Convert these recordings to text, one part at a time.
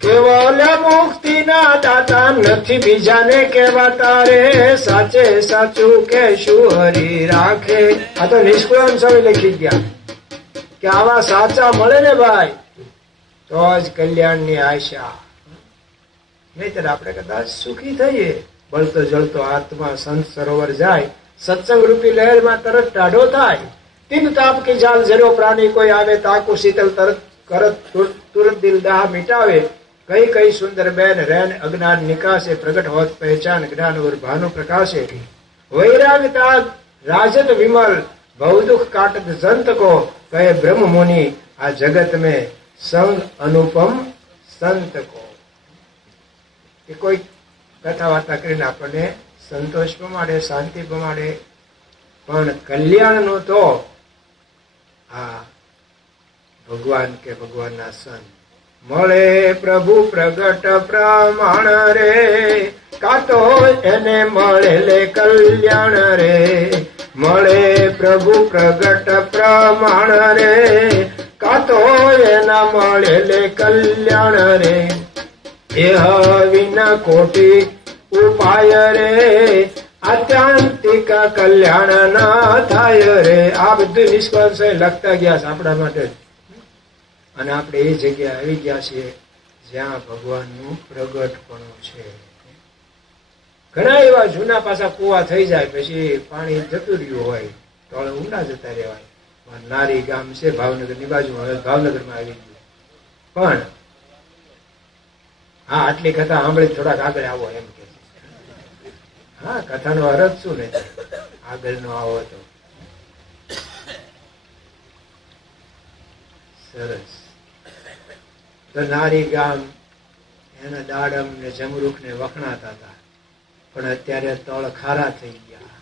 કેવલ મુક્તિના દાતા નથી બીજાને કહેવાતા રે, સાચે સાચું કહેશું હરી રાખે. આ તો નિષ્કુળાન સ્વામી લખી ગયા કે આવા સાચા મળે ને ભાઈ તો જ કલ્યાણની આશા, નહીતર આપણે કદાચ સુખી થઈએ. બળતો જળતો આત્મા સંત સરોવર જાય, સત્સંગ રૂપી લહેરમાં તરત ટાઢો થાય. તિન તાપ કી જાલ જરો પ્રાણી કોઈ આવે, તાકુ શીતલ તરત કરત તુરત દિલ દાહ મિટાવે. કઈ કઈ સુંદર બેન રેન અજ્ઞાન નિકાસે, પ્રગટ હોત પહેચાન જ્ઞાન ઓર ભાनु પ્રકાશે. વૈરાગ તાગ રાજત વિમલ, ભવ દુઃખ કાટત સંત को, કહે બ્રહ્મ મુનિ આ જગત में સંગ અનુપમ સંત को. એ કોઈ કથા વાર્તા કરીને આપણને સંતોષ પમાડે, શાંતિ પમાડે, પણ કલ્યાણનો તો આ ભગવાન કે ભગવાનના સંત મળે. પ્રભુ પ્રગટ પ્રમાણ રે, કાતો એને મળે લે કલ્યાણ રે. મળે પ્રભુ પ્રગટ પ્રમાણ રે, કાતો એના મળે લે કલ્યાણ રે. એહ વિના કોટી ઉપાય રે, આત્યંતિક કલ્યાણ ના થાય રે. આ બધું નિષ્કર્ષ લખતા ગયા છે આપણા માટે, અને આપણે એ જગ્યા આવી ગયા છીએ જ્યાં ભગવાનનું પ્રગટપણું છે. ઘણા એવા જૂના પાછા કુવા થઈ જાય, પછી પાણી જતું રહ્યું હોય તો ઊંડા જતા રહેવાય. નારી ગામ છે ભાવનગર ની બાજુ, હવે ભાવનગરમાં આવી ગયું. પણ હા, આટલી કથા સાંભળી થોડાક આગળ આવો એમ કે. હા, કથાનો અર્થ શું ને, આગળનો આવો તો સરસ. તો નારી ગામ એના દાડમ ને જમરૂખ ને વખણાતા હતા, પણ અત્યારે તળ ખારા થઈ ગયા.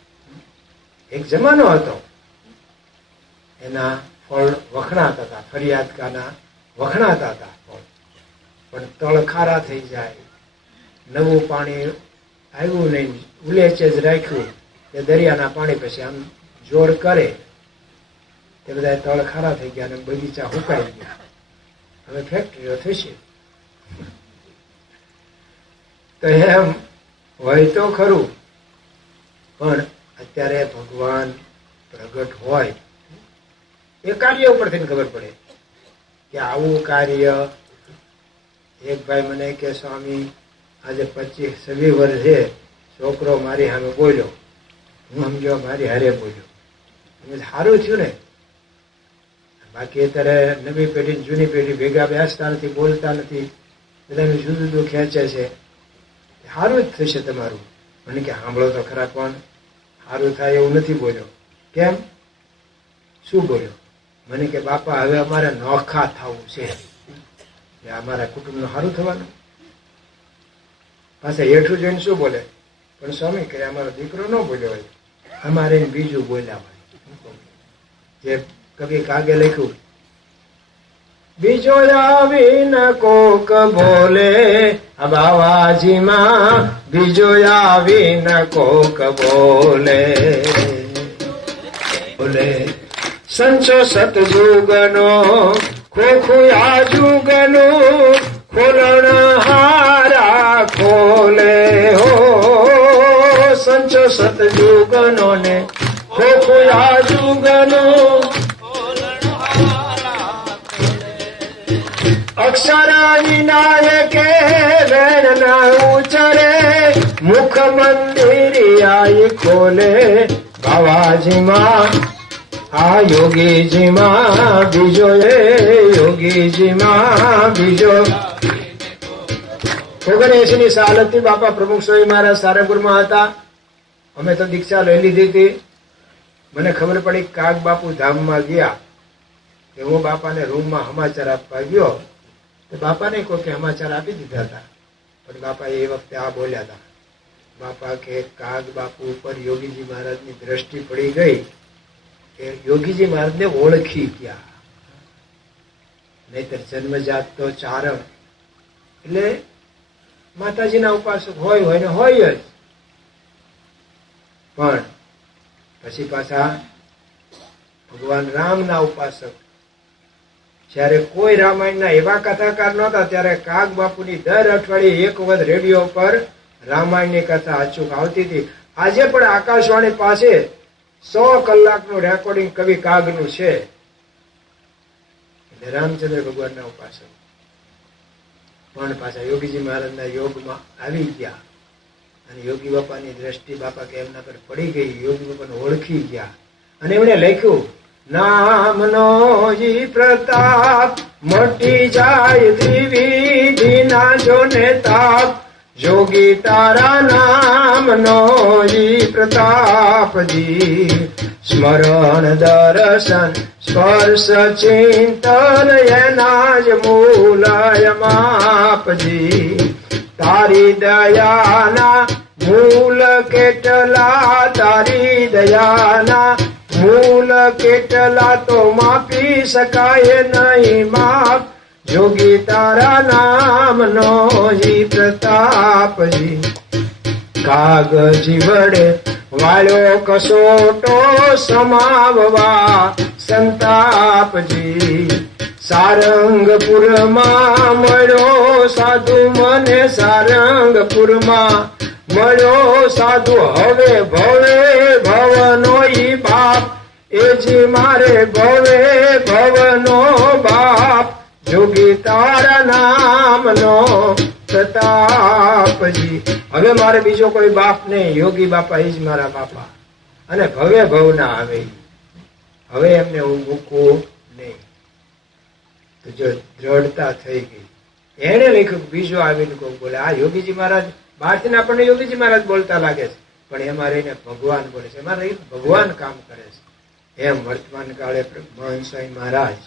એક જમાનો હતો એના ફળ વખણાતા હતા, ફરિયાદકાના વખણાતા હતા ફળ, પણ તળ ખારા થઈ જાય. નવું પાણી આવ્યું નહીં, ઉલેચે જ રાખ્યું તે દરિયાના પાણી પછી આમ જોર કરે તે બધા તળ ખારા થઈ ગયા અને બગીચા હુકાઈ ગયા. હવે ફેક્ટરીઓ થશે. તો એમ હોય તો ખરું, પણ અત્યારે ભગવાન પ્રગટ હોય એ કાર્ય ઉપરથી ખબર પડે કે આવું કાર્ય. એક ભાઈ મને કે સ્વામી આજે 25-26 વર્ષે છોકરો મારી સામે બોલ્યો, હું સમજો મારી હારે બોલ્યો, સારું થયું ને. બાકી અત્યારે નવી પેઢી જૂની પેઢી ભેગા બેસતા નથી, બોલતા નથી, બધાનું જુદું જુદું ખેંચે છે. સારું જ થશે તમારું. મને કે સાંભળો તો ખરા, પણ સારું થાય એવું નથી બોલ્યો. કેમ? શું બોલ્યો? મને કે બાપા હવે અમારે નોખા થવું છે, અમારા કુટુંબનું સારું થવાનું. પાછા હેઠું જોઈને શું બોલે, પણ સ્વામી કે અમારો દીકરો ન બોલ્યો હોય, અમારે બીજું બોલ્યા હોય. જે કવિ કાગે લખ્યું, બીજો આવીને કોક બોલે બાવાજીમાં, બીજો આવીને કોક બોલે. બોલે સંચો સતયુગનો ખોખુયા જુગનો, ખોલણ હારા ખોલે હો. સંચો સતયુગનો ને ખોખુયા જુગનો, અક્ષર વિનાયકે વેણ ના ઉચરે, મુખ મંદિરિયાઈ ખોલે બાવાજીમાં. આ યોગીજીમાં બીજો, એ યોગીજીમાં બીજો. 79 સાલ હતી. બાપા પ્રમુખ સ્વામી મહારાજ સારંગપુરમાં હતા. અમે તો દીક્ષા લઈ લીધી હતી. મને ખબર પડી કાગ બાપુ ધામમાં ગયા કે હું બાપાને રૂમમાં સમાચાર આપવા ગયો, તો બાપાને કોઈ સમાચાર આપી દીધા હતા, પણ બાપા એ વખતે આ બોલ્યા હતા. બાપા કે કાગ બાપુ ઉપર યોગીજી મહારાજની દ્રષ્ટિ પડી ગઈ કે યોગીજી મહારાજને ઓળખી ગયા. નહીતર જન્મજાત તો ચારણ એટલે માતાજીના ઉપાસક હોય ને હોય જ, પણ પછી પાછા ભગવાન રામના ઉપાસક જ્યારે કોઈ રામાયણના એવા કથાકાર નહોતા ત્યારે કાગ બાપુની દર અઠવાડિયે એક વખત રેડિયો પર રામાયણની કથા અચૂક આવતી હતી. આજે પણ આકાશવાણી પાસે 100 કલાકનું રેકોર્ડિંગ કવિ કાગનું છે. એટલે રામચંદ્ર ભગવાનના ઉપાસક પણ પાછા યોગીજી મહારાજના યોગમાં આવી ગયા અને યોગી બાપાની દ્રષ્ટિ બાપા કે એમના પર પડી ગઈ. યોગી બાપાને ઓળખી ગયા અને એમણે લખ્યું, નામનો જી પ્રતાપ મટી જાય ત્રિવિધિના જોને તાપ, જોગી તારા નામનો જી પ્રતાપજી, સ્મરણ દર્શન સ્પર્શ ચિંતન એના જ મૂલય માપજી, તારી દયાના મૂલ કેટલા, તારી દયાના મૂલ કેટલા તો માપી શકાય નહીં માપ, જોગી તારા નામનો જી પ્રતાપજી, કાગજી વડે વાળ્યો કસોટો સમાવવા સંતાપજી, સારંગપુરમાં મળ્યો સાધુ મને, સારંગપુરમાં મળ્યો સાધુ, હવે ભવે ભવનો ઈ બાપ, એજી મારે ભવે ભવનો બાપ, જોગી તારા નામનો પ્રતાપજી. હવે મારે બીજો કોઈ બાપ નહીં, યોગી બાપા એ જ મારા બાપા અને ભવે ભવના આવે. હવે એમને હું મૂકવું નહીં. તો જો દ્રઢતા થઈ ગઈ. એને લખ્યું બીજો આવીને કોઈ બોલે, આ યોગીજી મહારાજ બહારથી આપણને યોગીજી મહારાજ બોલતા લાગે છે પણ એમાં રહીને ભગવાન બોલે છે, એમાં રહી ભગવાન કામ કરે છે. એમ વર્તમાન કાળે મહંત સ્વામી મહારાજ,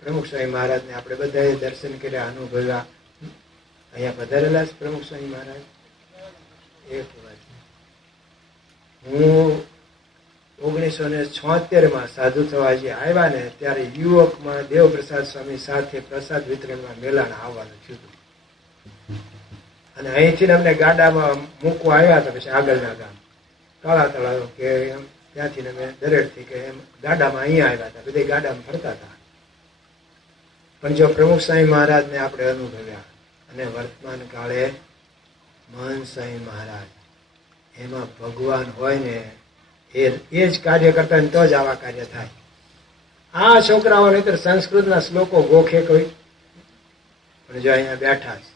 પ્રમુખ સ્વામી મહારાજ ને આપણે બધાએ દર્શન કર્યા, અનુભવ્યા. અહીંયા પધારેલા છે પ્રમુખ સ્વામી મહારાજ. એક વાત, હું 1976 સાધુ થવા જે આવ્યા ને ત્યારે યુવકમાં દેવપ્રસાદ સ્વામી સાથે પ્રસાદ વિતરણમાં મેલાણ આવવાનું થયું અને અહીંથી અમને ગાડામાં મૂકવા આવ્યા હતા. પછી આગળના ગામ કાળા તળાવ કે એમ ત્યાંથી અમે દરેડથી કે એમ ગાડામાં અહીંયા આવ્યા હતા. બધા ગાડામાં ફરતા હતા. પણ જો પ્રમુખ સ્વામી મહારાજને આપણે અનુભવ્યા અને વર્તમાન કાળે મહંત સ્વામી મહારાજ, એમાં ભગવાન હોય ને એ જ કાર્ય કરતા હોય તો જ આવા કાર્ય થાય. આ છોકરાઓ નહીતર સંસ્કૃતના શ્લોકો ગોખે કોઈ, પણ જો અહીંયા બેઠા છે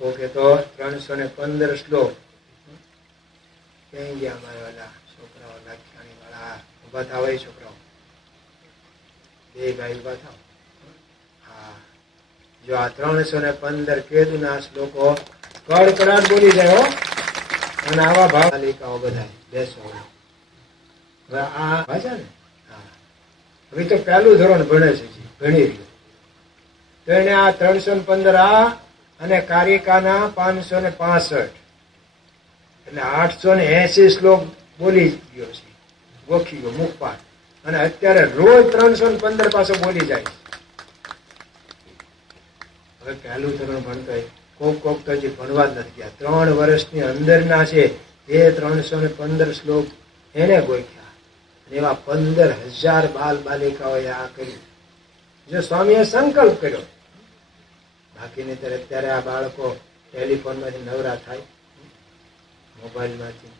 ગોખે તો 315 શ્લોક. ક્યાંય ગયા અમારા વાળા છોકરાઓ, લાખ્યાણી વાળા ઉભા થાવ, એ છોકરાઓ બે ભાઈ ઉભા થાવ. હા, જો આ 315 કેદુના શ્લોકો કડકડાટ બોલી જાય અને આવા ભાવ તાલિકાઓ બધા બેસો. હવે આ ભાષા ને, હા, હવે તો પહેલું ધોરણ ભણે છે, ભણી રહ્યો તો એને આ 315 આ અને કારિકાના 565 એટલે 880 શ્લોક બોલી ગયો છે, ગોખી ગયો મુખપાઠ. અને અત્યારે રોજ 315 પાછો બોલી જાય. હવે પહેલું ધોરણ ભણતો કોક તો હજી ભણવા જ નથી ગયા. 3 વર્ષની અંદરના છે એ 315 શ્લોક એને ગોખ્યા. એવા 15,000 બાલ બાલિકાઓએ આ કર્યું. જો સ્વામીએ સંકલ્પ કર્યો. બાકીની તરફ અત્યારે આ બાળકો ટેલિફોનમાંથી નવરા થાય, મોબાઈલમાંથી,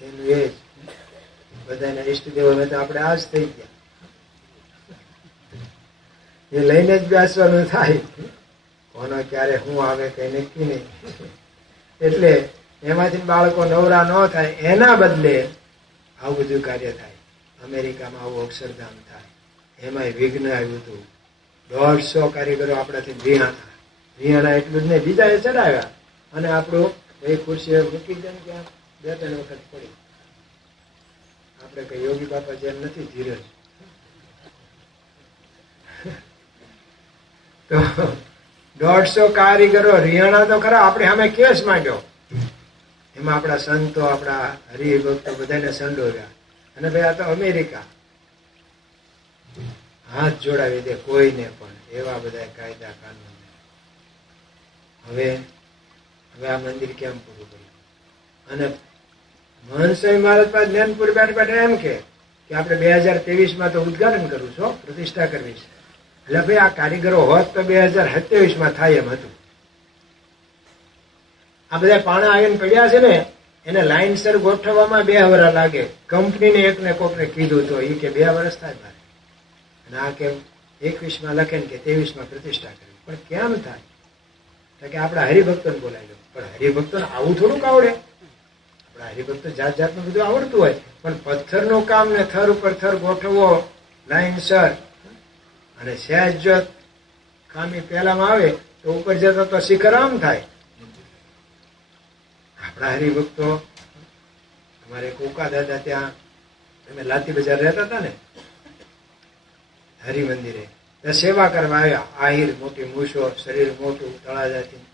એનું એ જ બધાના ઈષ્ટદેવો તો આપણે આ જ થઈ ગયા. એ લઈને જ બેસવાનું થાય. કોનો ક્યારે શું આવે કઈ નક્કી નહીં. એટલે એમાંથી બાળકો નવરા ન થાય, એના બદલે આવું બધું કાર્ય થાય. અમેરિકામાં આવું અક્ષરધામ થાય, એમાંય વિઘ્ન આવ્યું હતું. 150 કારીગરો આપણાથી વિહાણા એટલું જ નહીં, બીજા એ ચડાવ્યા અને આપણું એ ખુરશી મૂકી દે ને ક્યાં 2-3 વખત પડી. આપણે કઈ યોગી બાપા જેમ નથી ધીરજ. તો 150 કારીગરો રિહાણા તો ખરા, આપણે સામે કેસ માંગ્યો. એમાં આપણા સંતો, આપણા હરિભક્તો બધાને સંડોવ્યા. અને ભાઈ આ તો અમેરિકા, હાથ જોડાવી દે કોઈને પણ, એવા બધા કાયદા કાનૂન. હવે આ મંદિર કેમ પૂરું કર્યું? અને મહંત સ્વામી મહારાજ પાસે જ્ઞાનપુર બેઠ એમ કે કે આપણે 2023 તો ઉદ્ઘાટન કરવું છો, પ્રતિષ્ઠા કરવી છે. એટલે ભાઈ આ કારીગરો હોત તો 2027 થાય એમ હતું. આ બધા પાણા આવીને પડ્યા છે ને, એને લાઈનસર ગોઠવવામાં 2 વર્ષ લાગે. કંપનીને એકને કોકને કીધું તો એ કે 2 વર્ષ થાય મારે, અને આ કેમ 21 લખે ને કે 23 પ્રતિષ્ઠા કરવી. પણ કેમ થાય? કે આપણા હરિભક્તોને બોલાવી લો. પણ હરિભક્તોને આવું થોડુંક આવડે? આપણા હરિભક્તો જાત જાતનું બધું આવડતું હોય, પણ પથ્થરનું કામ ને થર ઉપર થર ગોઠવવો લાઈનસર, અને સહેજ જો ખામી પહેલામાં આવે તો ઉપર જતા તો શિખર આમ થાય. આપણા હરિભક્તો, અમારે કોકા દાદા ત્યાં અમે લાતી બજાર રહેતા હતા ને, હરિમંદિરે ત્યાં સેવા કરવા આવ્યા. આહિર મોટી મૂછો, શરીર મોટું, તળાજાથી.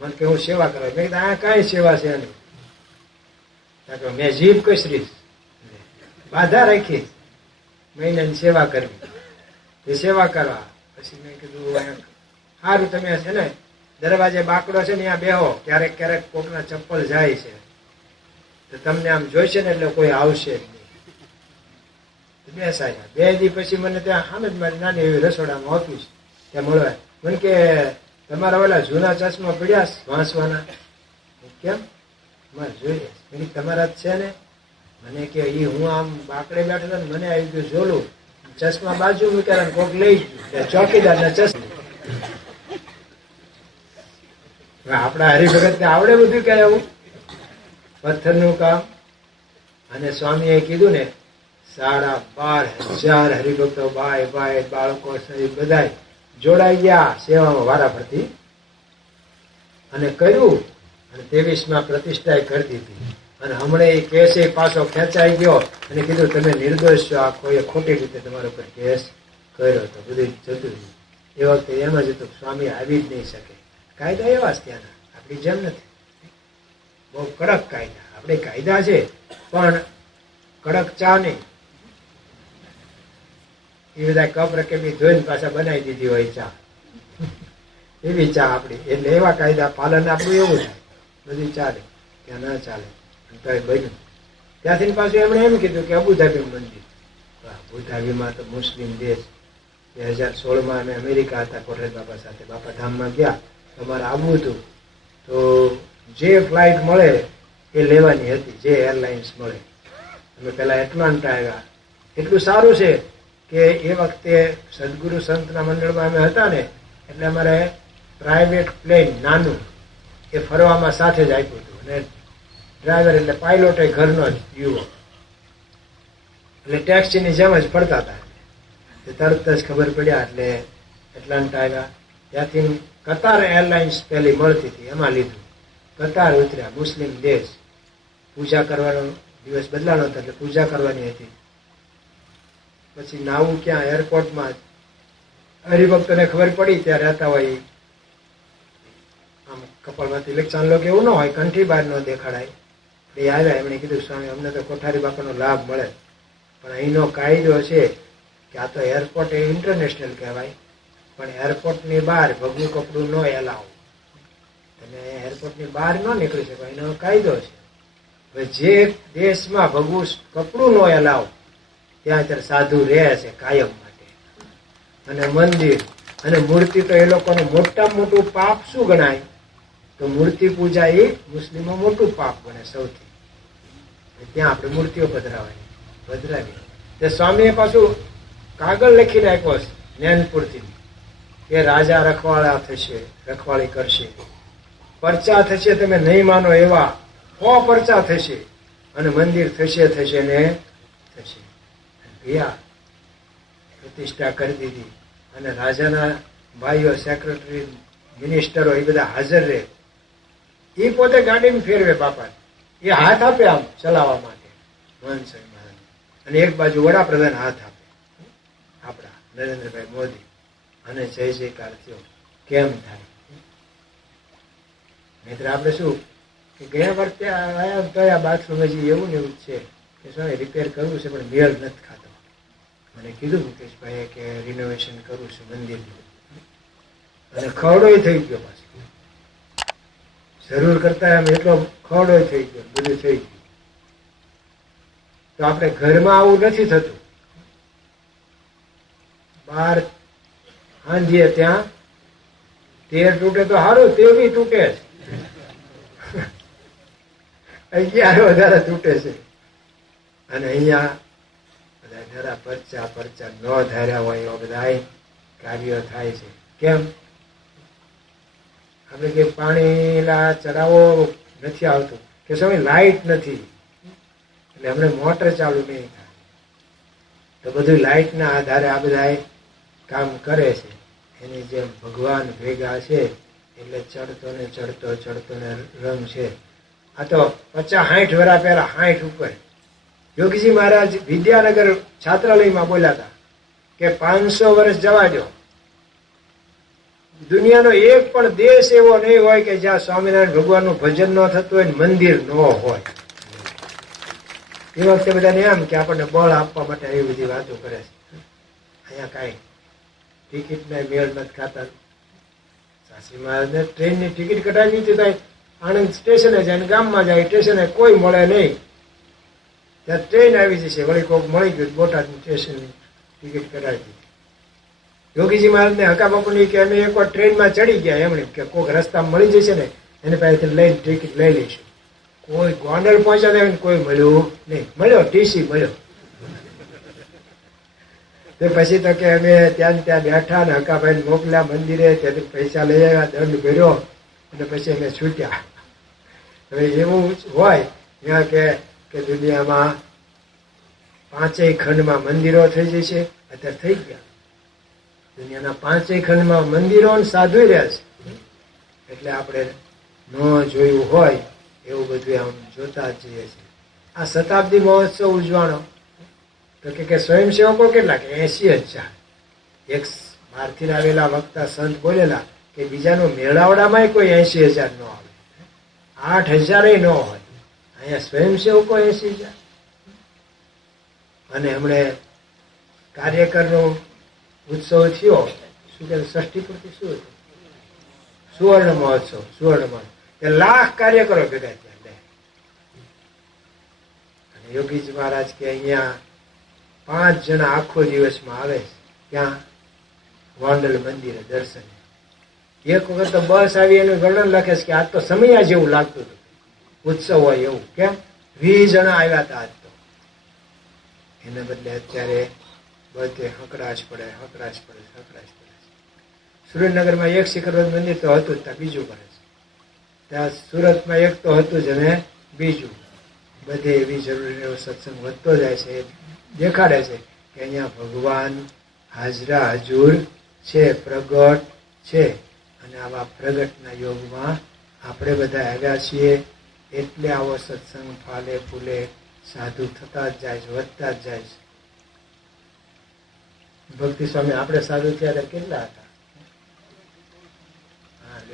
મને કે હું સેવા કરવા. મેં કીધું આ કઈ સેવા છે એની? મેં જીભ કસરીશ, બાધા રાખી મહિનાની સેવા કરવી. એ સેવા કરવા પછી મેં કીધું સારું, તમે છે ને દરવાજે બાકડો છે ને ત્યાં બેહો, ક્યારેક ક્યારેક કોકના ચપ્પલ જાય છે તો તમને આમ જોઈશે ને એટલે કોઈ આવશે જ નહીં. બેસાયા. 2 દી પછી મને ત્યાં સામે જ મારી નાની એવી રસોડામાં ઓફિસ ત્યાં મળવા. મને કે તમારા ઓલા જૂના ચશ્મા પડ્યા વાંસવાના? કેમ? મારે જોઈએ. તમારા જ છે ને? મને કે એ હું આમ બાકડે બેઠો હતો ને મને આવી ગયું જોલું, ચશ્મા બાજુ મૂક્યા કોક લઈ ગયું, ચોકીદાર ના ચશ્મા. આપણા હરિભગત ને આવડે બધું કે એવું પથ્થરનું કામ? અને સ્વામીએ કીધું ને 12,500 હરિભક્તો ભાઈ ભાઈ બાળકો સહિત બધા જોડાઈ ગયા સેવામાં વારાફરતી, અને કર્યું. અને 23 પ્રતિષ્ઠા કરી દીધી. અને હમણાં એ કેસ પાછો ખેંચાઈ ગયો અને કીધું તમે નિર્દોષ છો, આ કોઈ ખોટી રીતે તમારા ઉપર કેસ કર્યો હતો, બધું જતું રહ્યું. એ વખતે એમ જ હતું સ્વામી આવી જ નહીં શકે. કાયદા એવા જ ત્યાંના, આપણી જેમ નથી. બહુ કડક કાયદા. આપણે કાયદા છે પણ કડક ચા નહીં. એ બધા કપ રકેબી ધોઈને પાછા બનાવી દીધી હોય ચા, એવી ચા આપણી. એટલે એવા કાયદા પાલન આપણું એવું થાય, બધી ચાલે. ત્યાં ના ચાલે તો એ બન્યું. ત્યાંથી પાછું એમણે એમ કીધું કે અબુધાબી મંદિર. અબુધાબીમાં તો મુસ્લિમ દેશ. 2016 અમે અમેરિકા હતા કોટરેજ બાપા સાથે, બાપા ધામમાં ગયા. તમારે આવવું હતું તો જે ફ્લાઇટ મળે એ લેવાની હતી, જે એરલાઇન્સ મળે. અમે પેલા એટલાન્ટા આવ્યા. એટલું સારું છે કે એ વખતે સદગુરુ સંતના મંડળમાં અમે હતા ને, એટલે અમારે પ્રાઇવેટ પ્લેન નાનું એ ફરવામાં સાથે જ આપ્યું હતું. અને ડ્રાઈવર એટલે પાયલોટ એ ઘરનો જ યુવક, એટલે ટેક્સીની જેમ જ ફરતા હતા. તરત જ ખબર પડ્યા એટલે એટલાન્ટા આવ્યા. ત્યાંથી કતાર એરલાઇન્સ પહેલી મળતી હતી, એમાં લીધું. કતાર ઉતર્યા, મુસ્લિમ દેશ. પૂજા કરવાનો દિવસ બદલાનો હતો એટલે પૂજા કરવાની હતી. પછી નાવું ક્યાં? એરપોર્ટમાં જ. હરિભક્તોને ખબર પડી ત્યાં રહેતા હોય, આમ કપાળમાંથી ઇલેક્શન લોકો એવું ન હોય, કંઠી બહાર ન દેખાડાય. એ આવ્યા, એમણે કીધું સ્વામી અમને તો કોઠારી બાપાનો લાભ મળે, પણ અહીંનો કાયદો છે કે આ તો એરપોર્ટ એ ઇન્ટરનેશનલ કહેવાય, પણ એરપોર્ટની બહાર ભગવું કપડું ન એલાવ. તમે એરપોર્ટની બહાર ન નીકળી શકો, એનો કાયદો છે. હવે જે દેશમાં ભગવું કપડું ન એલાવ ત્યાં અત્યારે સાધુ રહે છે કાયમ માટે. અને મંદિર અને મૂર્તિ તો એ લોકોનું મોટામાં મોટું પાપ શું ગણાય? તો મૂર્તિ પૂજા એ મુસ્લિમો મોટું પાપ ગણે સૌથી. ત્યાં આપણે મૂર્તિઓ પધરાવી. તે સ્વામીએ પાછું કાગળ લખીને આપ્યો છે જ્ઞાનપુરથી કે રાજા રખવાળા થશે, રખવાળી કરશે, પરચા થશે, તમે નહીં માનો એવા 100 પરચા થશે, અને મંદિર થશે ને થશે. ભૈયા પ્રતિષ્ઠા કરી દીધી. અને રાજાના ભાઈઓ, સેક્રેટરી, મિનિસ્ટરો એ બધા હાજર રહે. એ પોતે ગાડીમાં ફેરવે બાપા, એ હાથ આપે આમ ચલાવવા માટે મોહનસિંહ મહારાજ. અને એક બાજુ વડાપ્રધાન હાથ આપે, આપણા નરેન્દ્રભાઈ મોદી. અને જય જયકાર થયો. કેમ થાય? નહીતર આપણે શું કે ગયા વર્ષે આયા તો આ બાથરૂમ હજી એવું ને એવું જ છે કે શું રિપેર કરવું છે પણ મેળ નથી ખાતો. મને કીધું મુકેશભાઈએ કે રિનોવેશન કરવું છે મંદિરનું, અને ખવડોય થઈ ગયો પાછો. જરૂર કરતા એમ એટલો ખવડોય થઈ ગયો, બધું થઈ ગયું. તો આપણે ઘરમાં આવું નથી થતું. બાર હાંધીએ ત્યાં તેર તૂટે તો સારું, તેવી તૂટે છે. 11 વધારે તૂટે છે. અને અહીંયા બધા જરા પરચા ન ધાર્યા હોય એવા બધા કાર્યો થાય છે. કેમ? આપણે કે પાણી ચડાવો નથી આવતું, કે સમય લાઈટ નથી એટલે હમણાં મોટર ચાલુ નહીં થાય, તો બધું લાઈટના આધારે આ બધા કામ કરે છે. એની જેમ ભગવાન ભેગા છે એટલે ચડતો ને રંગ છે. આ તો 50-60 વર્ષ પહેલા, 60 ઉપર યોગીજી મહારાજ વિદ્યાનગર છાત્રાલયમાં બોલ્યા હતા કે 500 વર્ષ જવા દો, દુનિયાનો એક પણ દેશ એવો નહીં હોય કે જ્યાં સ્વામિનારાયણ ભગવાનનું ભજન ન થતું હોય, મંદિર ન હોય. એ વખતે બધાને એમ કે આપણને બળ આપવા માટે એવી બધી વાતો કરે છે. અહીંયા કાંઈ ટિકિટના મેળ નથી ખાતા. શાસ્ત્રી મહારાજને ટ્રેનની ટિકિટ કઢાવી દીધી, આણંદ સ્ટેશને જાય ને ગામમાં જાય, સ્ટેશને કોઈ મળે નહીં. ત્યાં ટ્રેન આવી જશે, વળી કોઈક મળી ગયું, બોટાદની સ્ટેશનની ટિકિટ કઢાવી દીધી. યોગીજી મહારાજને હકા બાપુની કે અમે એકવાર ટ્રેનમાં ચડી ગયા, એમણે કે કોઈક રસ્તામાં મળી જશે ને એની પાસેથી લઈને ટિકિટ લઈ લઈશું. કોઈ ગોંડલ પહોંચ્યા ને કોઈ મળ્યું નહીં. મળ્યો ટીસી મળ્યો. તે પછી તો કે અમે ત્યાં બેઠા ને હકાભાઈ મોકલ્યા મંદિરે, ત્યાંથી પૈસા લઈ આવ્યા, દંડ ભર્યો અને પછી અમે છૂટ્યા. હવે એવું હોય ત્યાં કે દુનિયામાં 5 ખંડમાં મંદિરો થઈ જશે. અત્યારે થઈ ગયા. દુનિયાના 5 ખંડમાં મંદિરો સાધુ રહ્યા છે. એટલે આપણે ન જોયું હોય એવું બધું આમ જોતા જ જઈએ છીએ. આ શતાબ્દી મહોત્સવ ઉજવાણો તો કે સ્વયંસેવકો કેટલા? કે 80,000. એક બહારથી આવેલા વક્તા સંત બોલેલા કે બીજાનો મેળાવડામાં કોઈ 80,000 ન આવે, 8,000 ન હોય. અહીંયા સ્વયંસેવકો 80,000. અને હમણે કાર્યકરનો ઉત્સવ થયો, શું કે ષષ્ઠી પૂર્તિ શું હતું? સુવર્ણ મહોત્સવ. તે લાખ કાર્યકરો ભેગા થયા. અને યોગીજી મહારાજ કે અહીંયા 5 જણા આખો દિવસમાં આવે છે. ત્યાં ગોંડલ મંદિરે દર્શન. એક વખત તો બસ આવી એનું વર્ણન લખે છે કે આજ તો સમયા જેવું લાગતું હતું, ઉત્સવ હોય એવું. કેમ? 20 જણા આવ્યા હતા આજ તો. એને બદલે અત્યારે બધે હકડાશ પડે. સુરેન્દ્રનગરમાં એક શિખરવત મંદિર તો હતું જ, ત્યાં બીજું કરે છે. ત્યાં સુરતમાં એક તો હતું જ અને બીજું. બધે એવી જરૂરી સત્સંગ વધતો જાય છે. દેખાડે છે કે અહીંયા ભગવાન હાજરા હજુર છે, પ્રગટ છે. અને આવા પ્રગટના યોગમાં આપણે બધા આવ્યા છીએ. એટલે આવો સત્સંગ ફાલે ફૂલે સાધુ થતા જ જાય છે, વધતા જ જાય છે. ભક્તિ સ્વામી આપણે સાધુ થયા કેટલા હતા?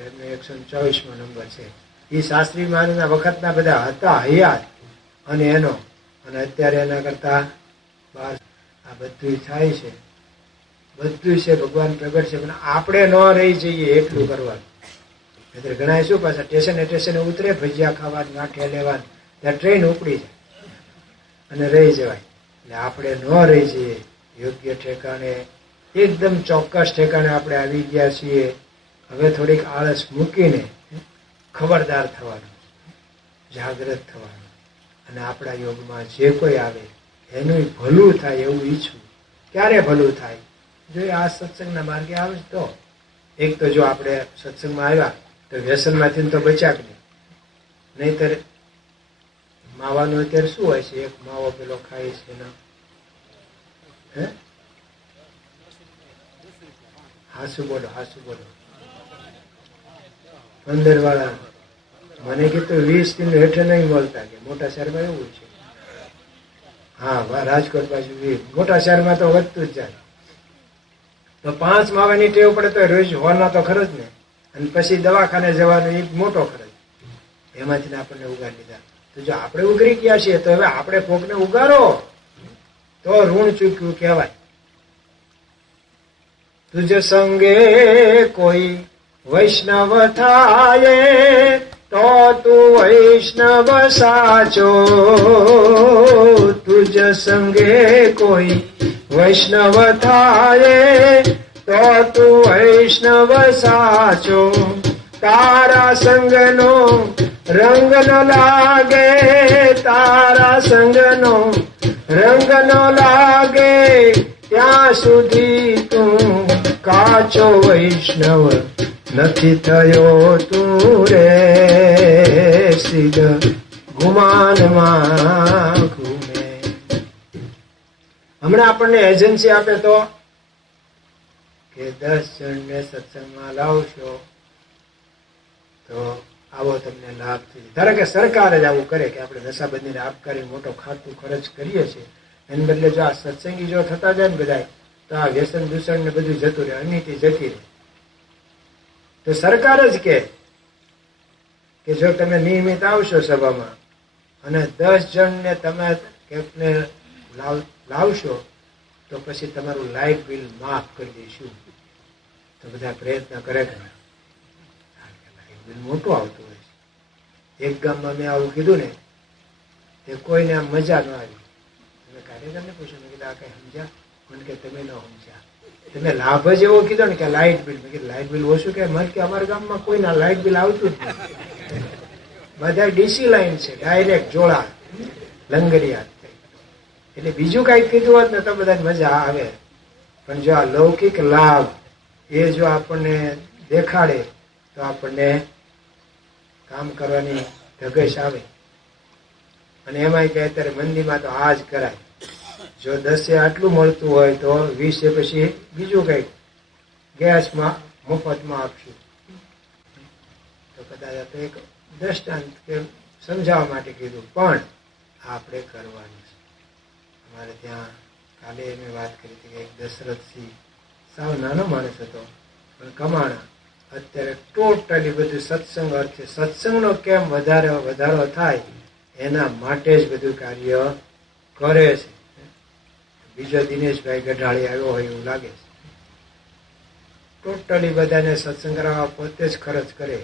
124મો નંબર છે. એ શાસ્ત્રી મહારાજના વખતના બધા હતા હયાત. અને અત્યારે એના કરતા બસ આ બધું થાય છે. બધું છે, ભગવાન પ્રગટ છે, પણ આપણે ન રહી જઈએ એટલું કરવાનું. એટલે ઘણા શું પાછા સ્ટેશને ઉતરે, ભજીયા ખાવાનું, ગાંઠિયા લેવાનું, ત્યાં ટ્રેન ઉપડી જાય અને રહી જવાય. એટલે આપણે ન રહી જઈએ યોગ્ય ઠેકાણે, એકદમ ચોક્કસ ઠેકાણે આપણે આવી ગયા છીએ. હવે થોડીક આળસ મૂકીને ખબરદાર થવાનું, જાગૃત થવાનું. અને આપણા યોગમાં જે કોઈ આવે એનું ભલું થાય એવું ઈચ્છવું. ક્યારે ભલું થાય? જો આ સત્સંગના માર્ગે આવે તો. એક તો જો આપણે સત્સંગમાં આવ્યા તો વ્યસનમાંથી તો બચ્યા જ નહીં. નહીતર માવાનું અત્યારે શું હોય છે? એક માવો પેલો ખાય છે એના હાસુ બોલો 15 વાળા મને કીધું 20 કિલો હેઠે નહીં મળતા, કે મોટા શહેરમાં એવું છે. હા, રાજકોટ બાજુ મોટા શહેરમાં તો વધતું જ જાય. તો 5 માવાની ટેવ પડે તો રોજ હોના તો ખરજ ને. અને પછી દવાખાને જવાનું એ મોટો ખર્ચ. એમાંથી આપણને ઉગાડી લીધા. તો જો આપણે ઉગરી ગયા છીએ તો હવે આપણે કોકને ઉગારો તો ઋણ ચૂક્યું કહેવાય. તુજ સંગે કોઈ વૈષ્ણવ થાય તો તું વૈષ્ણવ સાચો, તુજ સંગે કોઈ વૈષ્ણવ થાય, તો તું વૈષ્ણવ સાચો. તારા સંગનો રંગ ન લાગે, તારા સંગનો રંગ ન લાગે, ત્યાં સુધી તું કાચો વૈષ્ણવ નથી થયો તું રે. સિદ્ધ ગુમાનમાં ઘૂમે. હમણાં આપણને એજન્સી આપે તો કે 10 જણને સત્સંગમાં લાવશો તો આવો તમને લાભ થઈ. ધારો કે સરકાર જ આવું કરે કે આપણે નશાબંધીને આપકારી મોટો ખાતું ખર્ચ કરીએ છીએ, એને બદલે જો આ સત્સંગી જો થતા જાય ને બધા, તો આ વ્યસન દૂષણ ને બધું જતું રહે, અનિતિ જતી રહે. તો સરકાર જ કે જો તમે નિયમિત આવશો સભામાં અને 10 જણને તમે કેપને લાવશો તો પછી તમારું લાઇટ બિલ માફ કરી દઈશું. તો બધા પ્રયત્ન કરે કે લાઇટ બિલ મોટું આવતું હોય છે. એક ગામમાં મેં આવું કીધું ને તે કોઈને આમ મજા ન આવી. મેં કાર્યકરને પૂછ્યું, મેં કીધું આ કઈ સમજ્યા? મને કે તમે ન સમજ્યા, તમે લાભ જ એવો કીધો ને કે લાઇટ બિલ. મેં કીધું લાઇટ બિલ ઓછું કે મને કે અમારા ગામમાં કોઈના લાઇટ બિલ આવતું જ નથી. બધા ડીસી લાઈન છે, ડાયરેક્ટ જોડા લંગરિયા. એટલે બીજું કઈક કીધું હોત ને તો બધાને મજા આવે. પણ જો આ લૌકિક લાભ એ જો આપણને દેખાડે તો આપણને કામ કરવાની ધગશ આવે. અને એમાંય કે અત્યારે મંદીમાં તો આ જ કરાય. જો 10 આટલું મળતું હોય તો 20 પછી બીજું કઈક ગેસમાં મફતમાં આપશું. તો કદાચ એક દ્રષ્ટાંત કે સમજાવવા માટે કીધું, પણ આપણે કરવાનું છે. અમારે ત્યાં કાલે મેં વાત કરી હતી કે એક દશરથસિંહ સાવ નાનો માણસ હતો પણ કમાણા. અત્યારે ટોટલી બધું સત્સંગ અર્થે સત્સંગનો કેમ વધારો થાય એના માટે જ બધું કાર્ય કરે છે. બીજો દિનેશભાઈ ગઢાળી આવ્યો હોય એવું લાગે છે. ટોટલી બધાને સત્સંગ કરાવવા પોતે જ ખર્ચ કરે.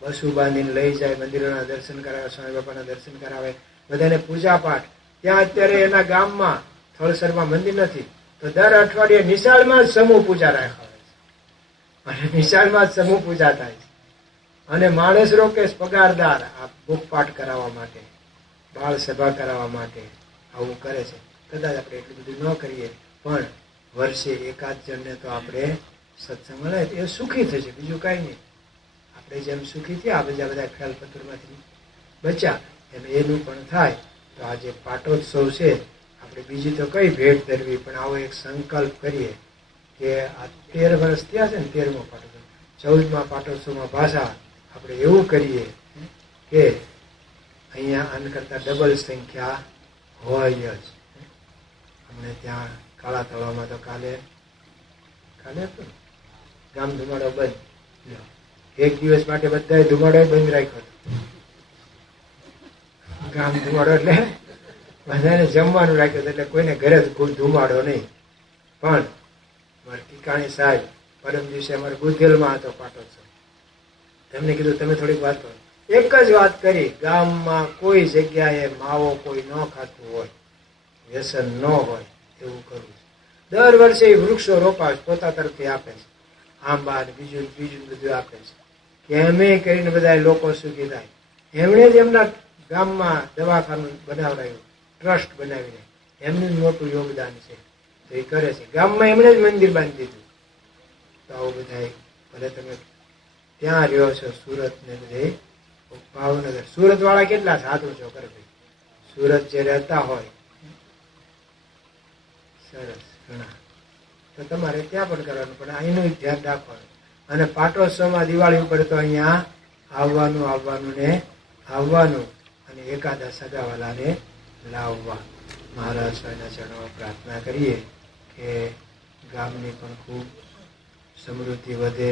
બસું બાંધીને લઈ જાય, મંદિરોના દર્શન કરાવે, સ્વામી બાપાના દર્શન કરાવે, બધાને પૂજા પાઠ. ત્યાં અત્યારે એના ગામમાં થળસરમાં મંદિર નથી તો દર અઠવાડિયે નિશાળમાં જ સમૂહ પૂજા રાખાવે છે. અને નિશાળમાં જ સમૂહ પૂજા થાય છે. અને માણસ રોકે પગારદાર આ બુક પાઠ કરાવવા માટે, બાળ સભા કરાવવા માટે આવું કરે છે. કદાચ આપણે એટલું બધું ન કરીએ પણ વર્ષે 1-8 જણને તો આપણે સત્સંગમાં લાવીએ, એ સુખી થશે, બીજું કાંઈ નહીં. આપણે જેમ સુખી થયા બધા ખ્યાલ પત્રમાંથી બચ્યા એમ એનું પણ થાય. તો આજે પાટોત્સવ છે, આપણે બીજી તો કઈ ભેટ ધરવી, પણ આવો એક સંકલ્પ કરીએ કે આ 13 વર્ષ થયા છે ને, 13મો પાટોત્સવ, 14મા પાટોત્સવમાં ભાષા આપણે એવું કરીએ કે અહીંયા આના કરતા ડબલ સંખ્યા હોય જ. અમને ત્યાં કાળા તળાવમાં તો કાલે હતું ગામ ધુમાડો બંધ. એક દિવસ માટે બધા ધુમાડો બંધ રાખ્યો હતો. ગામ ધુમાડો એટલે બધાને જમવાનું રાખ્યું હતું, એટલે કોઈને ઘરે ધુમાડો નહીં. પણ મારા ટીકાણી સાહેબ પરમ દિવસે અમારે બુધેલમાં હતો પાટોત્સવ. એમને કીધું તમે થોડીક વાત કરો. એક જ વાત કરી, ગામમાં કોઈ જગ્યાએ માવો કોઈ ન ખાતું હોય, વ્યસન ન હોય એવું કરવું છે. દર વર્ષે એ વૃક્ષો રોપાવે, પોતા તરફથી આપે છે, આંબા બીજું બધું આપે છે કે એમે કરીને બધા લોકો સુખી થાય. એમણે જ એમના ગામમાં દવાખાનું બનાવડાયું, ટ્રસ્ટ બનાવીને, એમનું જ મોટું યોગદાન છે. તો એ કરે છે. ગામમાં એમણે જ મંદિર બાંધી દીધું. તો આવું બધા ભલે તમે ત્યાં રહ્યો છો સુરત ને બધે ભાવનગર, સુરત વાળા કેટલા સાધુ છો કરે ભાઈ, સુરત જે રહેતા હોય સરસ ઘણા, તો તમારે ત્યાં પણ કરવાનું, પણ અહીંનું ધ્યાન રાખવાનું. અને પાટોત્સવમાં દિવાળી ઉપર તો અહીંયા આવવાનું અને એકાદા સગાવાલાને લાવવા. મહારાજ સ્વામીના ચરણોમાં પ્રાર્થના કરીએ કે ગામની પણ ખૂબ સમૃદ્ધિ વધે,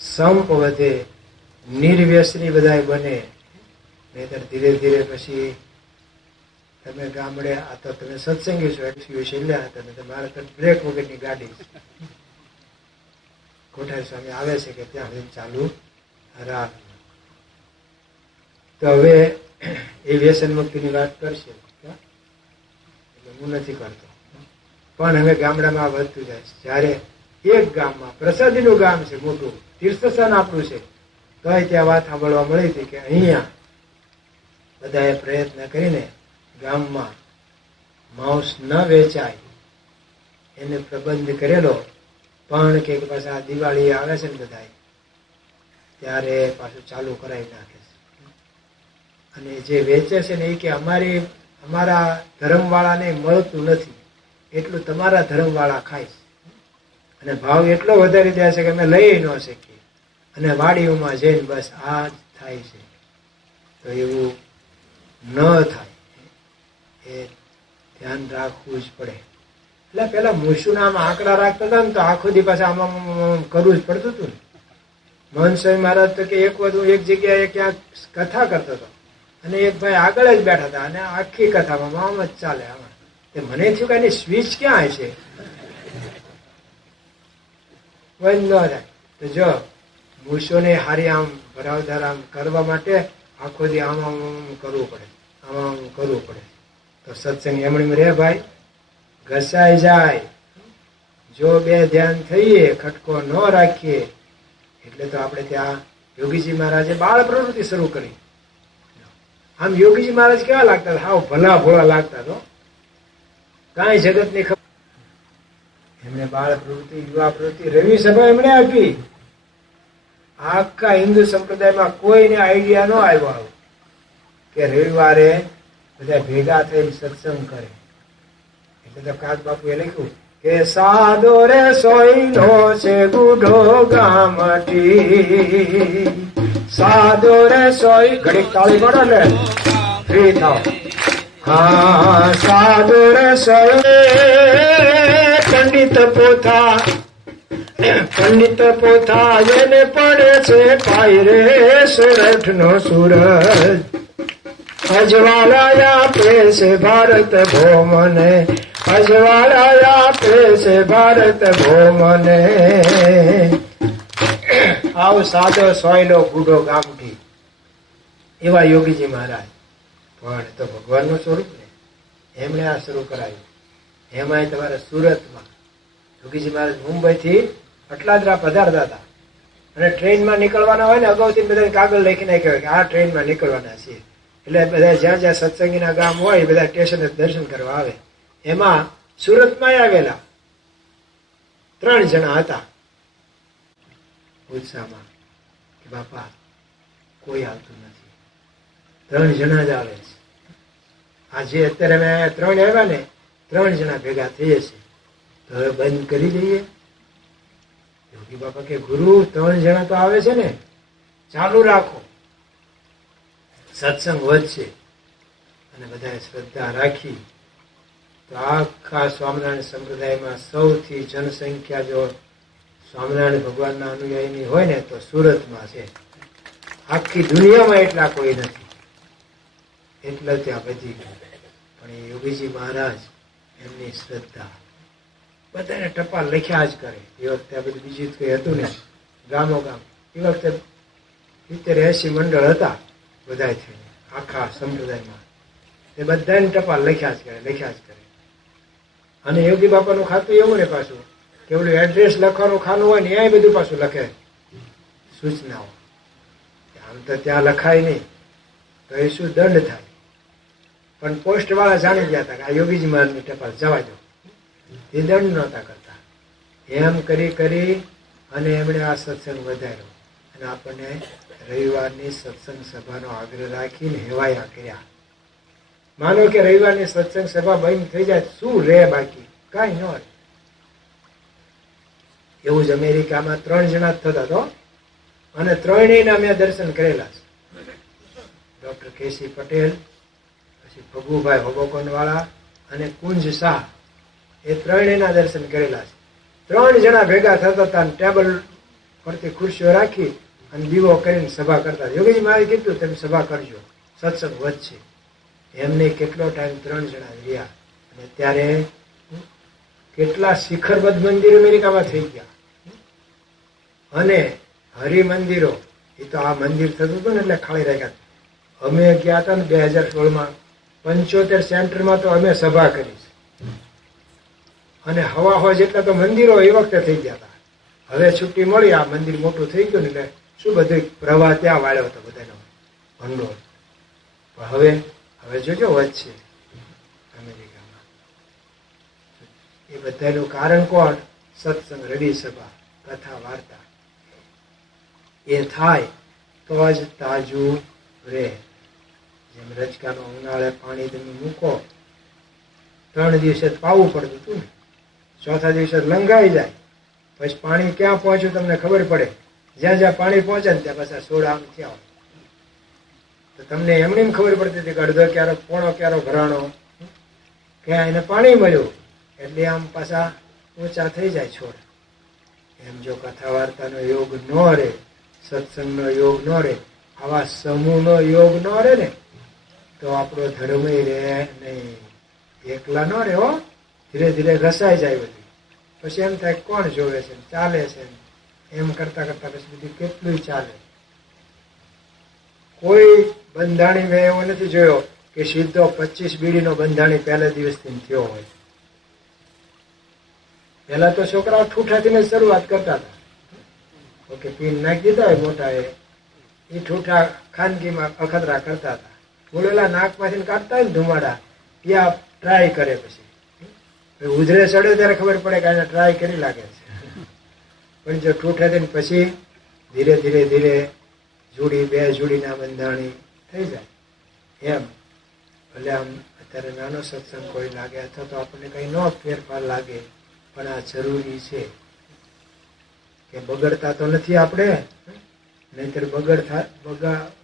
સંપ વધે, નિર્વ્યસની બધાય બને. નહીતર ધીરે ધીરે પછી તમે ગામડે આ તો તમે સત્સંગી છો, છેલ્લા તમે તમારે તો બ્રેક વગરની ગાડી. કોઠારી સ્વામી આવે છે કે ત્યાં સુધી ચાલુ રાખ. તો હવે એ વ્યસન મુક્તિની વાત કરશે, એટલે હું નથી કરતો. પણ હવે ગામડામાં વધતું જાય છે. જ્યારે એક ગામમાં પ્રસાદીનું ગામ છે, મોટું તીર્થસ્થાન આપણું છે, તોય ત્યાં વાત સાંભળવા મળી હતી કે અહીંયા બધાએ પ્રયત્ન કરીને ગામમાં માંસ ન વેચાય એને પ્રબંધ કરેલો. પણ કે પાછા આ દિવાળી આવે છે ને બધા, ત્યારે પાછું ચાલુ કરાવી નાખે છે. અને જે વેચે છે ને એ કે અમારા ધર્મવાળાને મળતું નથી, એટલું તમારા ધર્મવાળા ખાય છે. અને ભાવ એટલો વધારી દે છે કે અમે લઈ ન શકીએ, અને વાડીઓમાં જઈને બસ આ જ થાય છે. તો એવું ન થાય, એ ધ્યાન રાખવું જ પડે. એટલે પેલા મૂછુના આમ આંકડા રાખતા હતા ને તો આખો દી પાછા આમાં કરવું જ પડતું હતું ને. મહંત મહારાજ તો કે એક વધુ એક જગ્યાએ ક્યાંક કથા કરતો હતો, અને એક ભાઈ આગળ જ બેઠા હતા, અને આખી કથામાં આમ જ ચાલે. આમાં મને થયું કે એની સ્વિચ ક્યાં છે, બંધ ન થાય. તો જો મૂછોને હારી આમ ભરાવદાર આમ કરવા માટે આખો દી આમ આમ કરવું પડે, આમ કરવું પડે. તો સત્સંગ એમણે રે ભાઈ, ઘસાઈ જાય. જો બે ધ્યાન થઈએ, ખટકો ન રાખીએ, એટલે તો આપણે ત્યાં યોગીજી મહારાજે બાળ પ્રવૃત્તિ શરૂ કરી. આમ યોગીજી મહારાજ કેવા લાગતા? હાવ ભલા ભોળા લાગતા તો, કાંઈ જગત ની ખબર. એમણે બાળ પ્રવૃત્તિ, યુવા પ્રવૃત્તિ, રવિ સભા એમણે આપી. આખા હિન્દુ સંપ્રદાયમાં કોઈને આઈડિયા ન આવ્યો કે રવિવારે બધા ભેગા થઈને સત્સંગ કરે. એટલે તો કાક બાપુએ લખ્યું કે સાદો રે સોઈનો છે ગુઢો ગામઠી, સાદો રે સોઈ. ઘડીક તાળી પડો ને, ફ્રી થાવ. હા, સાદો રે સોઈ પંડિત પોથા, પંડિત પોથા એને પડે છે પાય રે સોરઠ નો સૂરજ, અજવાળા આપે છે ભારત ભોમને, અજવાળા આપે છે ભારત ભોમને. આવ સાદો સોયલો ગુડો ગામઠી, એવા યોગીજી મહારાજ. પણ તો ભગવાનનું સ્વરૂપ ને, એમણે આ શરૂ કરાવ્યું. એમાંય તમારે સુરતમાં યોગીજી મહારાજ મુંબઈ થી અટલાદરા પધારતા હતા, અને ટ્રેનમાં નીકળવાના હોય ને અગાઉથી બધા કાગળ લખી નાખ્યો કે આ ટ્રેનમાં નીકળવાના છીએ. એટલે બધા જ્યાં જ્યાં સત્સંગીના ગામ હોય એ બધા સ્ટેશને દર્શન કરવા આવે. એમાં સુરતમાં આવેલા 3 જણા હતા ઉત્સાહમાં કે બાપા કોઈ આવતું નથી, 3 જણા જ આવે છે. આજે અત્યારે અમે 3 આવ્યા ને, 3 જણા ભેગા થઈએ છે, તો હવે બંધ કરી દઈએ. યોગી બાપા કે ગુરુ 3 જણા તો આવે છે ને, ચાલુ રાખો, સત્સંગ વધશે. અને બધાએ શ્રદ્ધા રાખી. તો આખા સ્વામિનારાયણ સંપ્રદાયમાં સૌથી જનસંખ્યા જો સ્વામિનારાયણ ભગવાનના અનુયાયીની હોય ને તો સુરતમાં છે. આખી દુનિયામાં એટલા કોઈ નથી, એટલે ત્યાં વધી ગયું. પણ એ યોગીજી મહારાજ, એમની શ્રદ્ધા, બધાને ટપાલ લખ્યા જ કરે. એ વખતે આ બધું બીજું કઈ હતું ને, ગામો ગામ એ વખતે 70-80 મંડળ હતા બધા થઈને આખા સંપ્રદાયમાં. એ બધાને ટપાલ લખ્યા જ કરે, લખ્યા જ કરે. અને યોગી બાપાનું ખાતું એવું ને પાછું કે ઓલું એડ્રેસ લખવાનું ખાનું હોય ને, એ બધું પાછું લખે સૂચનાઓ. આમ તો ત્યાં લખાય નહીં તો એ શું દંડ થાય. પણ પોસ્ટ વાળા જાણી ગયા હતા કે આ યોગીજી મહારાજની ટપાલ જવા દો, એ દંડ નહોતા કરતા. એમ કરી કરી અને એમણે આ સત્સંગ વધાર્યો. અને આપણને રવિવારની સત્સંગ સભાનો આગ્રહ રાખીને હેવાયા કર્યા. માનો કે રવિવારની સત્સંગ સભા બંધ થઈ જાય, શું રે બાકી? કાંઈ ન રહે. એવું જ અમેરિકામાં 3 જણા જ થતા હતો, અને 3 મેં દર્શન કરેલા છે. ડોક્ટર કેસી પટેલ, પછી ભગુભાઈ હોબોકોન વાળા અને કુંજ શાહ, એ 3 દર્શન કરેલા છે. 3 જણા ભેગા થતા હતા, ટેબલ પરથી ખુરશીઓ રાખી અને દીવો કરીને સભા કરતા. યોગીજી મહારાજે કીધું તમે સભા કરજો, સત્સંગ વધશે. એમને કેટલો ટાઈમ 3 જણા રહ્યા. અને ત્યારે કેટલા શિખરબદ્ધ મંદિરો અમેરિકામાં થઈ ગયા. અને હરિમંદિરો, એ તો આ મંદિર થતું હતું ને એટલે ખાલી રાખ્યા. અમે ગયા હતા ને 2016માં 75 સેન્ટરમાં તો અમે સભા કરી અને હવા જેટલા તો મંદિરો એ વખતે થઈ ગયા હતા. હવે છુટ્ટી મળી, આ મંદિર મોટું થઈ ગયું ને એટલે શું બધું પ્રવાહ ત્યાં વાળ્યો હતો બધાનો ભંડોળ. પણ હવે જોજો વધશે અમેરિકામાં. એ બધાનું કારણ કોણ? સત્સંગ, રડી સભા, કથા, વાર્તા. એ થાય તો જ તાજું રહે. જેમ રજકાનો ઉનાળે પાણી તમે મૂકો, 3 દિવસે પાવું પડતું હતું ને, 4થા દિવસે લંઘાઈ જાય. પછી પાણી ક્યાં પહોંચ્યું તમને ખબર પડે. જ્યાં જ્યાં પાણી પહોંચે ને ત્યાં પાછા સોડા આમ થયા હોય. તો તમને એમની ખબર પડતી હતી કે અડધો ક્યારો, પોણો ક્યારો ભરાણો, ક્યાં એને પાણી મળ્યું એટલે આમ પાછા ઊંચા થઈ જાય છોડ. એમ જો કથા વાર્તાનો યોગ ન રહે, સત્સંગનો યોગ ન રહે, આવા સમૂહનો યોગ ન રહે ને, તો આપણો ધર્મ રહે નહીં. એકલા ન રહે હો, ધીરે ધીરે ઘસાઈ જાય બધું. પછી એમ થાય કોણ જોવે છે, ચાલે છે, એમ કરતા કરતા પછી બધું કેટલું ચાલે. કોઈ બંધાણી મેં એવો નથી જોયો કે સીધો 25 બીડીનો બંધાણી પહેલા દિવસથી થયો હોય. પહેલા તો છોકરાઓ ઠૂઠાથી શરૂઆત કરતા હતા. ઓકે, પીન નાખી દીધા હોય મોટા એ ઠૂઠા ખાનગીમાં અખતરા કરતા હતા. બોલેલા નાકમાંથી કાઢતા હોય ને ધુમાડા, ત્યાં ટ્રાય કરે. પછી ઉધરે ચડે ત્યારે ખબર પડે કે આને ટ્રાય કરી લાગે છે. પણ જો ઠૂઠા થઈને પછી ધીરે ધીરે ધીરે જોડી, 2 જોડીના બંધાણી થઈ જાય. એમ ભલે આમ અત્યારે નાનો સત્સંગ કોઈ લાગે અથવા તો આપણને કઈ ન ફેરફાર લાગે, પણ આ જરૂરી છે કે બગડતા તો નથી આપણે, નહીતર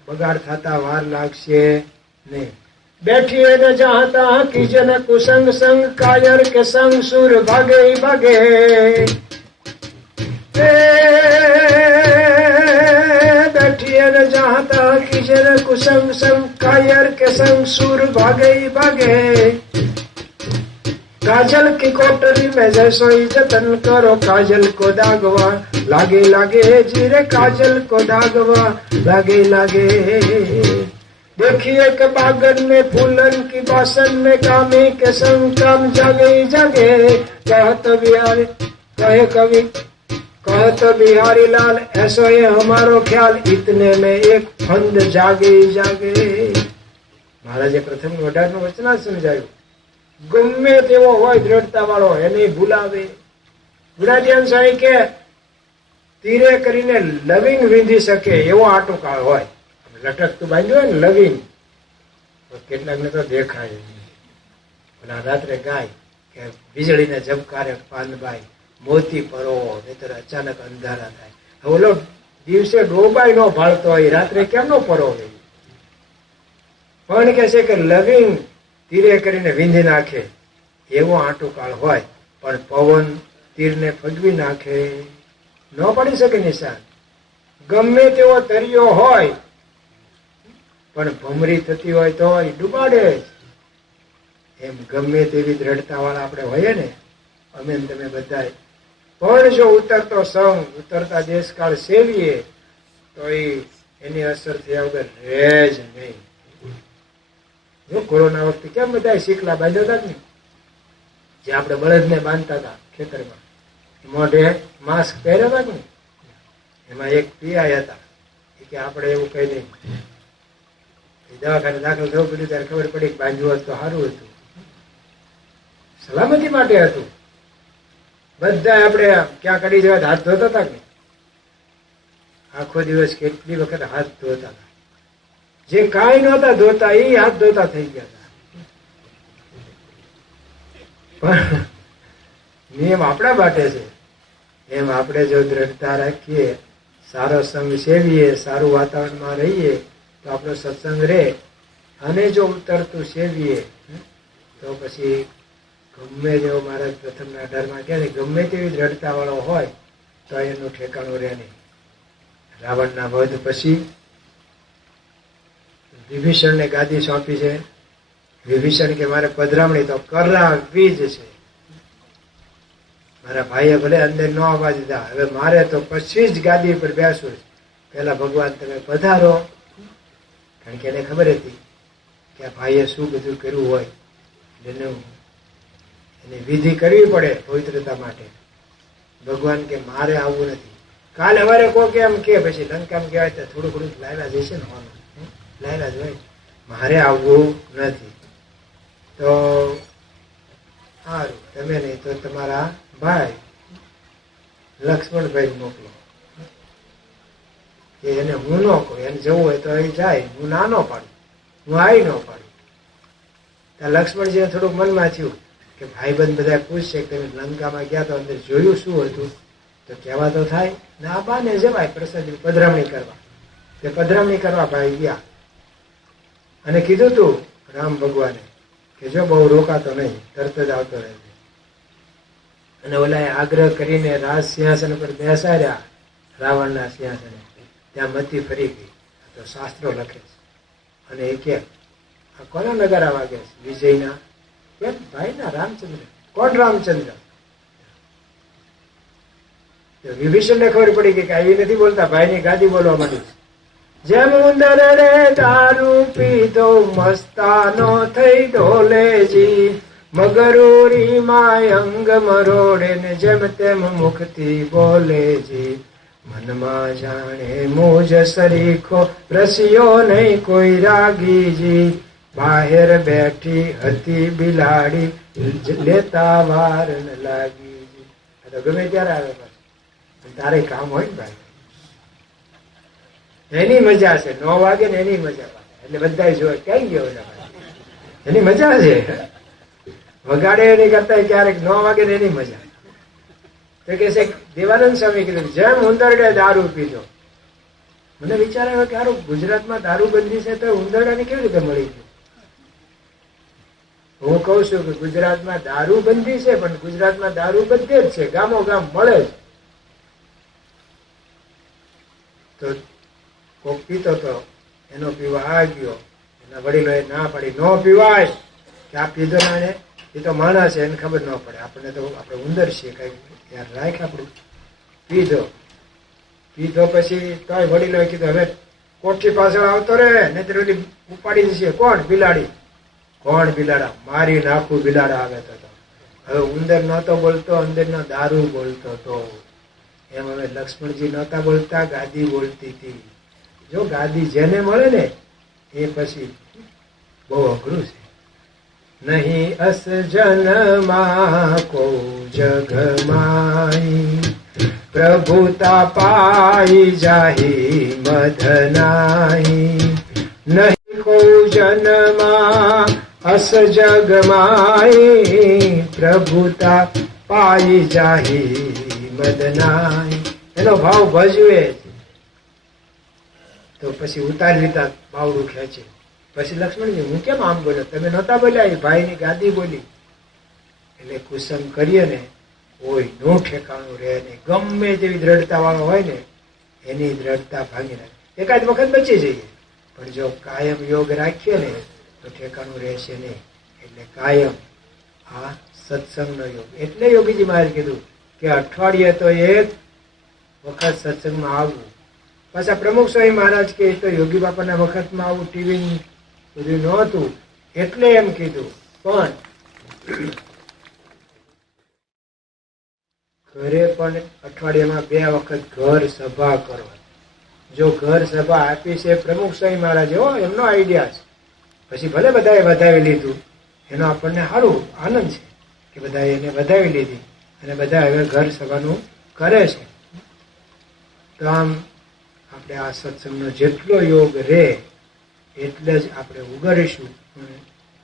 બગાડ થતા વાર લાગશે નહીં. बैठिए न चाहता किजन कुसंग संग कायर के संग सुर भागे भागे. बैठिए न चाहता किजन कुसंग संग कायर के संग सुर भागे भागे. काजल की कोटरी में जैसो ही जतन करो काजल को दागवा लागे लागे. जीरे काजल को दागवा लागे लागे. देखिए के बागन में फूलन की बासन में कामी के संग काम जागे जागे. कहत बिहारी कहे कवि कहत बिहारी लाल ऐसो ये हमारो ख्याल इतने में एक फंद जागे जागे. મહારાજે પ્રથમ 18નું વચન સમજાયું. ગમે તેવો હોય દ્રઢતા વાળો એને ભૂલાવે. ગુણાધ્યાન સ્વામી કે તીરે કરીને લવિંગ વિંધી શકે એવો આટોકાળ હોય. લટકતું બાંધ્યું હોય ને લવિંગ, કેટલાક ને તો દેખાય. પેલા રાત્રે ગાય કે વીજળીને ઝબકારે પાનબાઈ મોતી પરોવો, નહીતર અચાનક અંધારા થાય. ઓલો દિવસે ડોબાઈ નો ભાળતો હોય, રાત્રે કેમ નો પરોવે? પણ કે છે કે લવિંગ તીરે કરીને વિંધી નાખે એવો આટોકાળ હોય. પણ પવન તીરને ફગવી નાખે, ન પડી શકે નિશાન. ગમે તેવો તરિયો હોય પણ ભમરી થતી હોય તો ડૂબાડે જ. એમ ગમે તેવી દ્રઢતા વાળા આપણે હોઈએ ને, અમે તમે બધા. પણ જો ઉતરતો સંગ, ઉતરતા દેશકાળ સેવીએ તો એની અસર થયા વગર રહે જ નહીં. જો કોરોના વખતે કેમ બધા શીકલા બાંધ્યા હતા ને, જે આપણે બળદને બાંધતા હતા ખેતરમાં, મોઢે માસ્ક પહેર્યા હતા ને, એમાં એક પીઆઈ હતા કે આપણે એવું કઈ નહીં. દવાખાને દાખલ થવું પડ્યું ત્યારે ખબર પડી કે બાંધ્યું હોત તો સારું હતું, સલામતી માટે હતું. બધા આપણે ક્યાં કરી જવા હાથ ધોતા હતા કે આખો દિવસ કેટલી વખત હાથ ધોતા હતા. જે કાંઈ નહોતા ધોતા એ હાથ ધોતા થઈ ગયા હતા. પણ નિયમ આપણા માટે છે. એમ આપણે જો દ્રઢતા રાખીએ, સારો સંગ સેવીએ, સારું વાતાવરણમાં રહીએ તો આપણો સત્સંગ રહે. અને જો ઉતરતું સેવીએ તો પછી ગમે તેવો મહારાજ પ્રથમના 18માં કહે ગમે તેવી દ્રઢતા વાળો હોય તો એનું ઠેકાણું રહે નહીં. રાવણના વધ પછી વિભીષણને ગાદી સોંપી છે. વિભીષણ કે મારે પધરામણી તો કરાવવી જ છે. મારા ભાઈએ ભલે અંદર ન આવવા દીધા, હવે મારે તો પછી જ ગાદી પર બેસવું. પેલા ભગવાન તમે પધારો, કારણ કે એને ખબર હતી કે આ ભાઈએ શું બધું કર્યું હોય, એની વિધિ કરવી પડે પવિત્રતા માટે. ભગવાન કે મારે આવવું નથી. કાલે સવારે કોઈ કેમ કે પછી લંકામાં કહેવાય તો થોડું ઘણું લાયલા જશે ને, હોવાનું લાયલા જ હોય, મારે આવવું નથી. તો સારું, તમે નહીં તો તમારા ભાઈ લક્ષ્મણભાઈ મોકલો, કે એને હું ન કહું, એને જવું હોય તો એ જાય, હું ના ન પાડું, હું આવી ન પાડું. ત્યાં લક્ષ્મણજીને થોડુંક મનમાં થયું કે ભાઈબંધ બધા પૂછશે કે તમે લંકામાં ગયા તો અંદર જોયું શું હતું, તો કહેવા તો થાય ને, આ બાને જવાય પ્રસાદ પધરામણી કરવા. તે પધરામણી કરવા ભાઈ ગયા અને કીધું તું રામ ભગવાને કે જો બહુ રોકાતો નહીં, તરત જ આવતો રહેશે. અને ઓલાએ આગ્રહ કરીને રાજ સિંહાસન પર બેસાડ્યા, રાવણના સિંહાસને. ત્યાં મતી ફરી ગઈ. તો શાસ્ત્રો લખે છે. અને એ કે આ કોના નગારા વાગે છે? વિજયના. કેમ? ભાઈના, રામચંદ્ર. કોણ રામચંદ્ર? વિભીષણને ખબર પડી ગઈ કે આવી નથી બોલતા, ભાઈની ગાદી બોલવા માંડી. જેમ ઉંદરડે દારૂ પીધો મસ્તાનો થઈ ઢોલેજી, મગરૂરી માં અંગ મરોડે ને જેમ તેમ મુખથી બોલેજી, મનમાં જાણે મોજ સરીખો રસિયો નહીં કોઈ રાગીજી, બહાર બેઠી હતી બિલાડી લેતા વાર ન લાગીજી. તો ગમે ત્યારે આવે પાછું, તારે કામ હોય ને ભાઈ, એની મજા છે. 9 વાગે ને એની મજા પાછા, એટલે બધા જોવે ક્યાં ગયો એની મજા છે. વગાડે એની કરતા ક્યારેક 9 વાગે ને એની મજા. તો કે છે દેવાનંદ સ્વામી કીધું જેમ ઉંદરડે દારૂ પીધો. મને વિચાર આવ્યો કે હારું ગુજરાતમાં દારૂબંધી છે તો ઉંદરડાને કેવી રીતે મળી ગયું? હું કઉ છું કે ગુજરાતમાં દારૂબંધી છે પણ ગુજરાતમાં દારૂ બધે જ છે, ગામો ગામ મળે જ. તો કોક પીતો તો એનો પીવા આ ગયો, એના વડીલોએ ના પાડી ન પીવાય, કે આ પીધો ના એને, એ તો માણસ છે એને ખબર ન પડે, આપણને તો આપણે ઉંદર છીએ કઈ યાર રાખ. આપણું પીધો પછી તોય વડીલોએ કીધું હવે કોઠી પાછળ આવતો રે નહીં તો ઉપાડી જશે. કોણ? બિલાડી. કોણ બિલાડા? મારી નાખું બિલાડા આવે તો. હવે ઉંદર નહોતો બોલતો, અંદરનો દારૂ બોલતો તો. એમ હવે લક્ષ્મણજી નહોતા બોલતા, ગાદી બોલતી હતી. જો ગાદી જેને મળે ને એ પછી બહુ અઘરું છે. નહીં અસ જનમાં કો જગ માઈ, પ્રભુતા પાઈ જાહી મધનાઈ. નહીં કો જનમાં અસ જગ માઈ, પ્રભુતા પાઈ જાહી મદનાઈ. એનો ભાવ ભજવે તો પછી ઉતારી લીધા બાવડું ખેંચે. પછી લક્ષ્મણજી હું કેમ આમ બોલ્યો? તમે નહોતા બોલ્યા, એ ભાઈની ગાદી બોલી. એટલે કુસમ કરીએ ને કોઈ નો ઠેકાણું રહે નહીં. ગમે તેવી દ્રઢતા વાળો હોય ને એની દ્રઢતા ભાંગી નાખે. એકાદ વખત બચી જઈએ પણ જો કાયમ યોગ રાખીએ ને તો ઠેકાણું રહેશે નહીં. એટલે કાયમ આ સત્સંગનો યોગ. એટલે યોગીજી મહારાજ કીધું કે અઠવાડિયે તો એક વખત સત્સંગમાં આવવું. પાછા પ્રમુખ સ્વામી મહારાજ કે તો યોગી બાપાના વખતમાં આવું ટીવી બધું નહોતું એટલે એમ કીધું. પણ ઘરે પણ અઠવાડિયામાં 2 વખત ઘર સભા કરો. જો ઘર સભા આપી છે પ્રમુખ સ્વામી મહારાજ, એમનો આઈડિયા છે. પછી ભલે બધાએ વધાવી લીધું, એનો આપણને સારું આનંદ છે કે બધા એને વધાવી લીધી અને બધા હવે ઘર સભાનું કરે છે. તો આમ આપણે આ સત્સંગનો જેટલો યોગ રહે એટલે જ આપણે ઉગરીશું.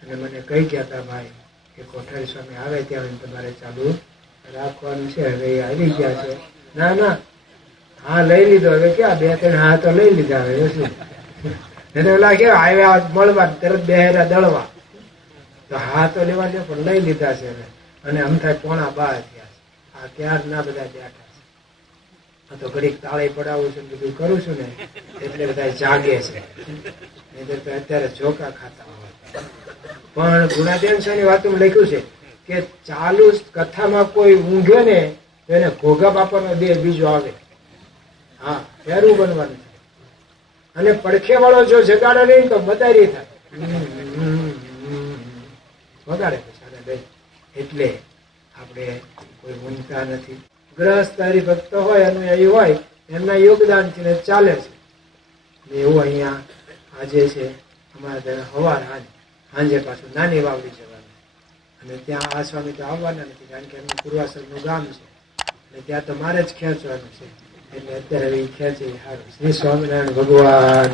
અને મને કહી ગયા હતા ભાઈ કે કોઠારી સ્વામી આવે ત્યાં તમારે ચાલુ રાખવાનું છે. હવે એ આવી ગયા છે. ના ના, હા લઈ લીધો. હવે ક્યાં 2-3 હા તો લઈ લીધા. હવે શું એને ઓલા કેવા આવ્યા મળવા તરત બેહેરા દળવા, તો હા તો લેવા દે પણ લઈ લીધા છે હવે. અને આમ થાય 12:15 થયા છે. આ ક્યાર ના બધા બેઠા છે. આ તો ઘડીક તાળી પડાવું છું બધું કરું છું ને એટલે બધા જાગે છે. નહીં તો અત્યારે ઝોકા ખાતા હોય. પણ ગુણાદેવ સ્વામીની વાતમાં લખ્યું છે કે ચાલુ કથામાં કોઈ ઊંઘે ને તો એને ઘોઘા બાપાનો દેહ બીજો આવે. હા, ફેરું બનવાનું છે. અને પડખે વાળો જો જગાડે નહીં તો બદારી થાય, વગાડે પછી. એટલે આપણે કોઈ ઊંઘતા નથી. ગ્રહસ્થ હરિભક્ત હોય અનુયાયી હોય એમના યોગદાનથી ચાલે છે. એવું અહીંયા આજે છે અમારા ત્યાં હવાર સાંજે પાછું નાની વાવડી જવાનું, અને ત્યાં આ સ્વામી તો આવવાના નથી કારણ કે એમનું પૂર્વાસરનું ગામ છે અને ત્યાં તો મારે જ ખેંચવાનું છે. એટલે અત્યારે એ ખેંચે સારું. શ્રી સ્વામિનારાયણ ભગવાન.